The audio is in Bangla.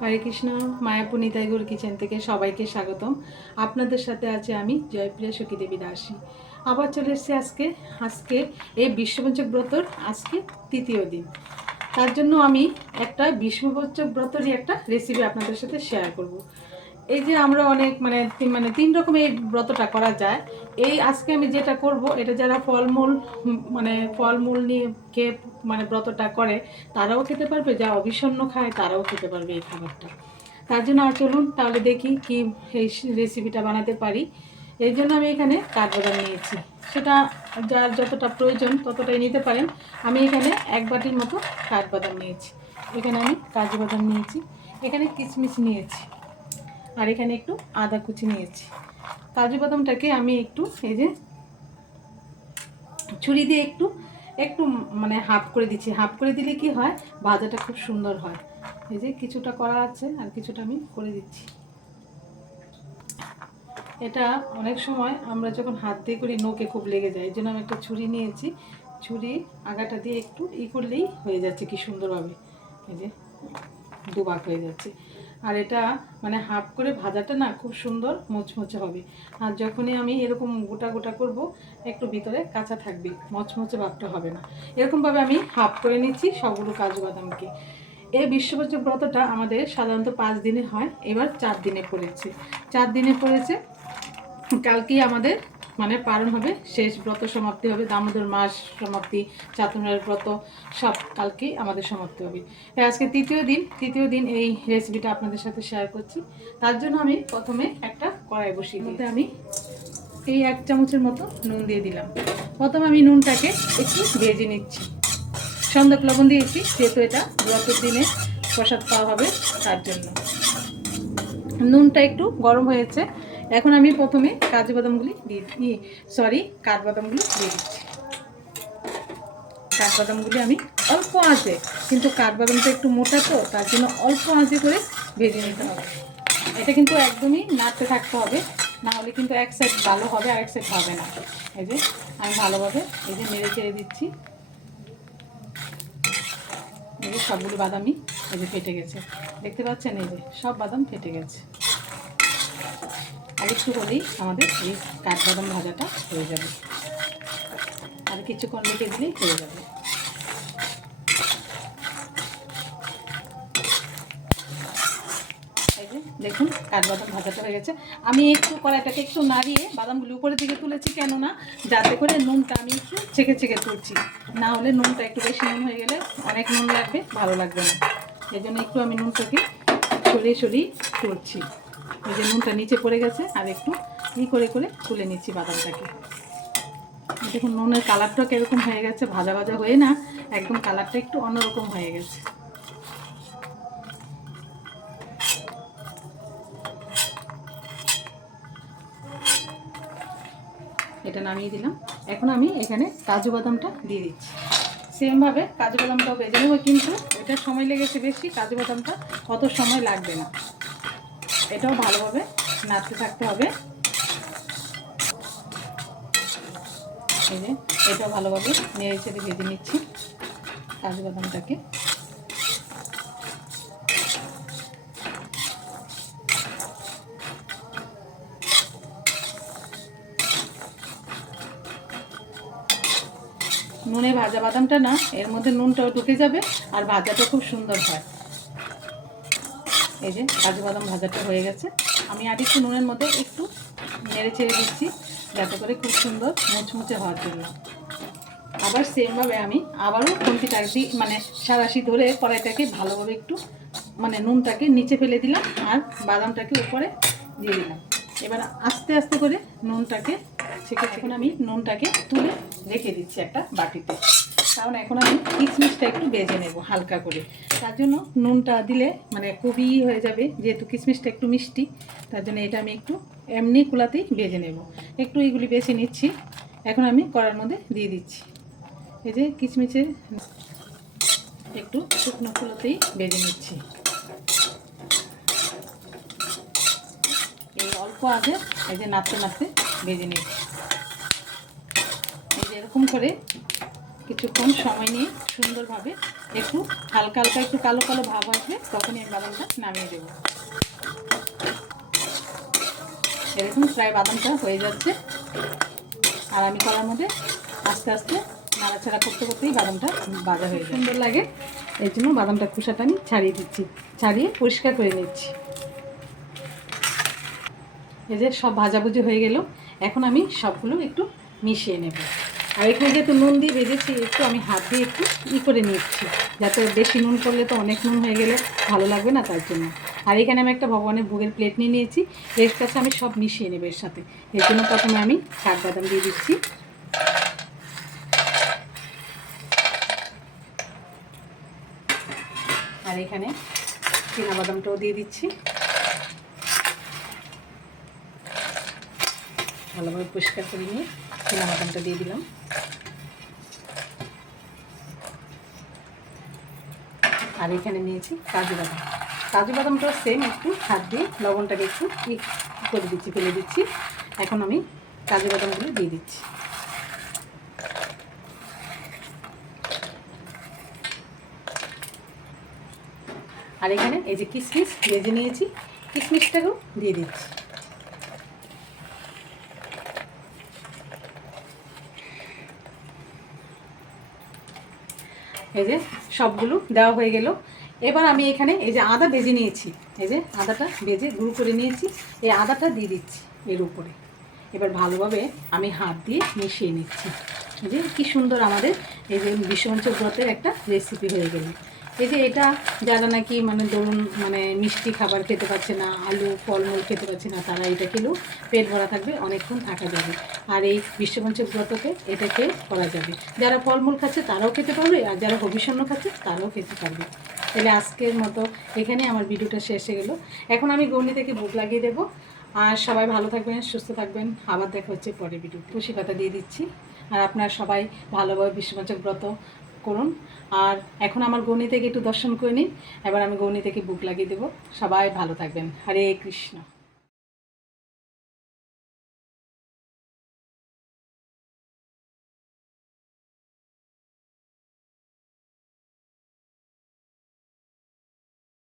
হরে কৃষ্ণ মায়াপুর নিতাইগুর কিচেন থেকে সবাইকে স্বাগতম। আপনাদের সাথে আছে আমি, জয়প্রিয়া সখী দেবী দাসী। আবার চলে এসেছি আজকে আজকে এই বিশ্বপঞ্চক ব্রতর আজকে তৃতীয় দিন। তার জন্য আমি একটা বিশ্বপঞ্চক ব্রতরই একটা রেসিপি আপনাদের সাথে শেয়ার করব। এই যে আমরা অনেক মানে মানে তিন রকমের ব্রতটা করা যায়। এই আজকে আমি যেটা করব, এটা যারা ফলমূল মানে ফলমূল নিয়ে খেয়ে মানে ব্রতটা করে, তারাও খেতে পারবে, যা অবিষণ্ণ খায় তারাও খেতে পারবে এই খাবারটা। তার জন্য আর চলুন তাহলে দেখি কি এই রেসিপিটা বানাতে পারি। এই জন্য আমি এখানে কাঠবাদাম নিয়েছি। সেটা যার যতটা প্রয়োজন ততটাই নিতে পারেন। আমি এখানে এক বাটির মতো কাঠবাদাম নিয়েছি। এখানে আমি কাজু বাদাম নিয়েছি। এখানে কিশমিশ নিয়েছি। আর এখানে একটু আদা কুচি নিয়েছি। কাজু বাদামটাকে আমি একটু এই যে ছুরি দিয়ে একটু একটু মানে হাফ করে দিচ্ছি। হাফ করে দিলে কি হয়? ভাজাটা খুব সুন্দর হয়। এই যে কিছুটা করা আছে আর কিছুটা আমি করে দিচ্ছি। এটা অনেক সময় আমরা যখন হাত দিয়ে করি নোকে খুব লেগে যায়। এই জন্য আমি একটা ছুরি নিয়েছি। ছুরি আগাটা দিয়ে একটু ই করলেই হয়ে যাচ্ছে কি সুন্দরভাবে। এই যে দুবাক হয়ে যাচ্ছে। আর এটা মানে হাফ করে ভাজাটা না খুব সুন্দর মচমচে হবে। আর যখনই আমি এরকম গোটা গোটা করব, একটু ভিতরে কাঁচা থাকবে, মচমচে ভাবটা হবে না। এরকমভাবে আমি হাফ করে নিচ্ছি সবগুলো কাজু বাদামকে। এই বিশ্বপঞ্চ ব্রতটা আমাদের সাধারণত পাঁচ দিনে হয়, এবার চার দিনে পড়েছে। চার দিনে পড়েছে, কালকেই আমাদের মানে পালন হবে। শেষ ব্রত সমাপ্তি হবে। দামোদর মাস সমাপ্তি চাতুর্মার ব্রত, সব কালকেই আমাদের সমাপ্তি হবে। আজকে তৃতীয় দিন তৃতীয় দিন এই রেসিপিটা আপনাদের সাথে শেয়ার করছি। তার জন্য আমি প্রথমে একটা কড়াই বসিয়ে দিই আমি এই এক চামচের মতো নুন দিয়ে দিলাম। প্রথমে আমি নুনটাকে একটু ভেজে নিচ্ছি। সন্দক লবণ দিয়েছি, যেহেতু এটা ব্রতের দিনে প্রসাদ পাওয়া হবে তার জন্য। নুনটা একটু গরম হয়েছে। এখন আমি প্রথমে কাজু বাদামগুলি দিয়ে সরি কাঠবাদামগুলি দিয়ে দিচ্ছি। কাঠবাদামগুলি আমি অল্প আঁচে, কিন্তু কাঠবাদামটা একটু মোটা তো, তার জন্য অল্প আঁচে করে ভেজে নিতে হবে। এটা কিন্তু একদমই নাড়তে থাকতে হবে না হলে কিন্তু এক সাইড ভালো হবে আর এক সাইড হবে না। এই যে, আমি ভালোভাবে এই যে মেরে চেড়ে দিচ্ছি। এই যে সবগুলো বাদামই এই যে ফেটে গেছে। দেখতে পাচ্ছেন এই যে, সব বাদাম ফেটে গেছে। আর একটু হলেই আমাদের এই কাঠবাদাম ভাজাটা হয়ে যাবে। আর কিছুক্ষণ রেখে দিলেই হয়ে যাবে। দেখুন, কাঠবাদাম ভাজাটা হয়ে গেছে। আমি একটু কড়াইটাকে একটু নাড়িয়ে বাদামগুলো উপরের দিকে তুলেছি, কেননা যাতে করে নুনটা আমি একটু ছেঁকে ছেঁকে তুলছি। না হলে নুনটা একটু বেশি নুন হয়ে গেলে অনেক নুন লাগবে, ভালো লাগবে না। এই জন্য একটু আমি নুনটাকে সরিয়ে সরিয়ে তুলছি। এই যে নুনটা নিচে পড়ে গেছে, আর একটু ই করে করে তুলে নিচ্ছি বাদামটাকে। দেখুন, নুনের কালারটা কীরকম হয়ে গেছে, ভাজা ভাজা হয়ে না, একদম কালারটা একটু অন্যরকম হয়ে গেছে। এটা নামিয়ে দিলাম। এখন আমি এখানে কাজু বাদামটা দিয়ে দিচ্ছি। সেমভাবে কাজু বাদামটাও ভেজে নেব, কিন্তু এটার সময় লেগেছে বেশি, কাজু বাদামটা অত সময় লাগবে না। এটাও ভালোভাবে নাড়তে থাকতে হবে। যে এটাও ভালোভাবে নেড়ে চেড়ে ভেজে নিচ্ছি কাজু বাদামটাকে। নুনে ভাজা বাদামটা না, এর মধ্যে নুনটাও ঢুকে যাবে আর ভাজাটা খুব সুন্দর হয়। এই যে কাজু বাদাম ভাজাটা হয়ে গেছে। আমি আর একটু নুনের মধ্যে একটু নেড়ে ছেড়ে দিচ্ছি, যাতে করে খুব সুন্দর মুচমুচে হওয়ার জন্য। আবার সেমভাবে আমি আবারও খুন্তিটা দিয়ে মানে সারাশি ধরে কড়াইটাকে ভালোভাবে একটু মানে নুনটাকে নিচে ফেলে দিলাম আর বাদামটাকে উপরে দিয়ে দিলাম। এবার আস্তে আস্তে করে নুনটাকে এখন আমি নুনটাকে তুলে রেখে দিচ্ছি একটা বাটিতে। কারণ এখন আমি কিশমিশটা একটু বেজে নেব হালকা করে। তার জন্য নুনটা দিলে মানে খুবই হয়ে যাবে, যেহেতু কিশমিশটা একটু মিষ্টি, তার জন্য এটা আমি একটু এমনি কুলাতেই বেজে নেব। একটু এগুলি বেছে নিচ্ছি, এখন আমি কড়ার মধ্যে দিয়ে দিচ্ছি। এই যে কিশমিশের একটু শুকনো কুলোতেই বেজে নিচ্ছি। এই অল্প আগে এই যে নাড়তে নাড়তে বেজে নিচ্ছি। এই যে এরকম করে কিছুক্ষণ সময় নিয়ে সুন্দরভাবে একটু হালকা হালকা একটু কালো কালো ভাব আসবে তখনই আমি বাদামটা নামিয়ে দেবো। এরকম প্রায় বাদামটা হয়ে যাচ্ছে। আর আমি করার মধ্যে আস্তে আস্তে নাড়াচাড়া করতে করতেই বাদামটা ভাজা হয়ে সুন্দর লাগে। এই জন্য বাদামটা খোসাটা আমি ছাড়িয়ে দিচ্ছি ছাড়িয়ে পরিষ্কার করে নিচ্ছি। এই যে সব ভাজাভুজি হয়ে গেল এখন আমি সবগুলো একটু মিশিয়ে নেব। আর এখানে যেহেতু নুন দিয়ে ভেজেছি, একটু আমি হাত দিয়ে একটু ই করে নিচ্ছি। যাতে বেশি নুন করলে তো অনেক নুন হয়ে গেলে ভালো লাগবে না তার জন্য। আর এখানে আমি একটা ভগবানের ভোগের প্লেট নিয়ে নিয়েছি। এর কাছে আমি সব মিশিয়ে নেব এর সাথে। এর জন্য প্রথমে আমি শাক বাদাম দিয়ে দিচ্ছি। আর এখানে চীনা বাদামটাও দিয়ে দিচ্ছি। ভালোভাবে পরিষ্কার করে নিয়ে চীনা বাদামটা দিয়ে দিলাম। আর এখানে নিয়েছি কাজু বাদাম। কাজু বাদামটাও সেম একটু হাত দিয়ে লবণটাকে একটু করে দিচ্ছি, ফেলে দিচ্ছি। এখন আমি কাজু বাদামগুলো দিয়ে দিচ্ছি। আর এখানে এই যে কিশমিশ ভেজে নিয়েছি কিশমিশটাকেও দিয়ে দিচ্ছি। এই যে সবগুলো দেওয়া হয়ে গেল। এবার আমি এখানে এই যে আদা বেজে নিয়েছি। এই যে আদাটা বেজে গুঁড়ো করে নিয়েছি। এই আদাটা দিয়ে দিচ্ছি এর উপরে। এবার ভালোভাবে আমি হাত দিয়ে মিশিয়ে নিচ্ছি। এই যে কী সুন্দর আমাদের এই যে বিশ্বমঞ্চ ব্রতের একটা রেসিপি হয়ে গেল। এই যে এটা, যারা নাকি মানে ধরুন মানে মিষ্টি খাবার খেতে পারছে না, আলু, ফলমূল খেতে পারছে না, তারা এটা খেলেও পেট ভরা থাকবে, অনেকক্ষণ থাকা যাবে। আর এই বিশ্বপঞ্চক ব্রতকে এটা খেয়ে করা যাবে। যারা ফলমূল খাচ্ছে তারাও খেতে পারবে, আর যারা হবিষণ্য খাচ্ছে তারাও খেতে পারবে। তাহলে আজকের মতো এখানে আমার ভিডিওটা শেষ হয়ে গেলো। এখন আমি গৌনি থেকে ভোগ লাগিয়ে দেবো। আর সবাই ভালো থাকবেন, সুস্থ থাকবেন। আবার দেখা হচ্ছে পরের ভিডিও খুশি পাতা দিয়ে দিচ্ছি। আর আপনারা সবাই ভালোভাবে বিশ্বপঞ্চক ব্রত করুন। আর এখন আমার গণি থেকে একটু দর্শন করে নিন। এবার আমি গণি থেকে বুক লাগিয়ে দেবো। সবাই ভালো থাকবেন। হরে কৃষ্ণ।